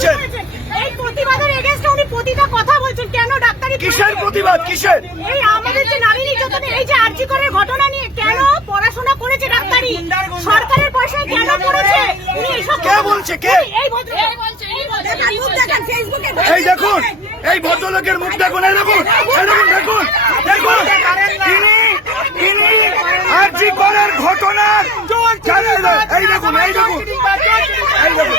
বলছেন? এই প্রতিবাদের এগেনস্টে উনি প্রতিটা কথা বলছেন। কেন ডাক্তারি কিসের প্রতিবাদ? কিসের? এই আমাদের যে নারী নির্যাতনে এই যে আর্জি করে ঘটনা নিয়ে কেন পড়াশোনা করেছে ডাক্তারি? সরকারের পয়সায় কেন করেছে? উনি এইসব কে বলছে, কে? এই ভদ্র এই বলছে? এই দেখেন ফেসবুকে এই দেখুন এই ভদ্রলোকের মুখ দেখুন এই দেখুন দেখুন দেখুন দেখুন। তিনি তিনি আরজি করের ঘটনার এই দেখুন এই দেখুন এই দেখুন।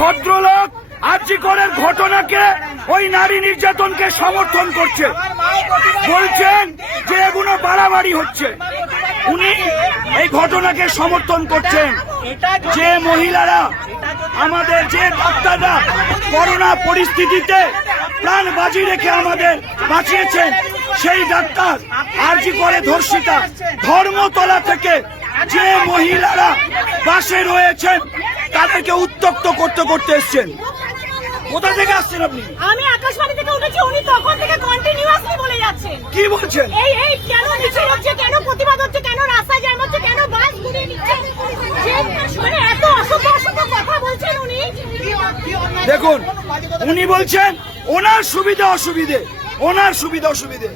ভদ্রলোক আরজি করের ঘটনাকে ওই নারী নির্যাতনকে সমর্থন করছে। বলছেন যে এগুলো বাড়াবাড়ি হচ্ছে। উনি এই ঘটনাকে সমর্থন করছেন যে মহিলারা আমাদের যে ডাক্তাররা করোনা পরিস্থিতিতে প্রাণ বাজি রেখে আমাদের বাঁচিয়েছেন, সেই ডাক্তার আরজি করে ধর্ষিতা ধর্মতলা থেকে যে মহিলারা বাসে রয়েছেন তাদেরকে উত্তক্ত করতে করতে এসছেন। কোথা থেকে আসছেন আপনি? আমি আকাশবাণী থেকে উঠেছি উনি তখন থেকে কন্টিনিউয়াসলি বলে যাচ্ছেন। কি বলছেন? এই এই কেন মিছিল হচ্ছে কেন প্রতিবাদ হচ্ছে কেন জ্যাম হচ্ছে কেন বাস ঘুরিয়ে নিচ্ছে? মানে এত অসভ্য অসভ্য কথা বলছেন উনি। দেখুন উনি বলছেন ওনার সুবিধা অসুবিধে। ওনার সুবিধা অসুবিধে।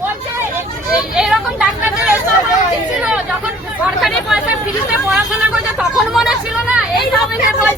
এরকম ডাক্তারদের এসব হওয়া উচিত ছিল যখন সরকারি পয়সা ফ্রিতে পড়াশোনা করছে তখন মনে ছিল না এই ধরনের বলছে দেখুন, দেখুন। এই যে, এই যে, এই যে। দেখুন যার দিন- এই যে, এই যে। নামিয়ে দিন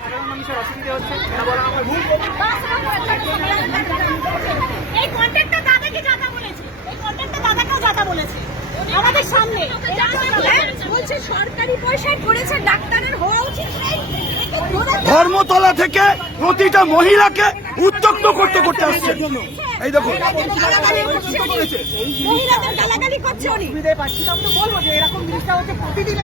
শুনুন এই কন্ট্রাক্টর দাদাকে যাতা বলেছে। এই কন্ট্রাক্টর দাদাকেও যাতা বলেছে। আমাদের সামনে। বলছে সরকারি পয়সায় করেছে ডাক্তারের হওয়া উচিত ধর্মতলা থেকে প্রতিটা মহিলাকে উত্তক্ত করতে করতে আসছে। এই মহিলাদের গালাগালি করছে উনি।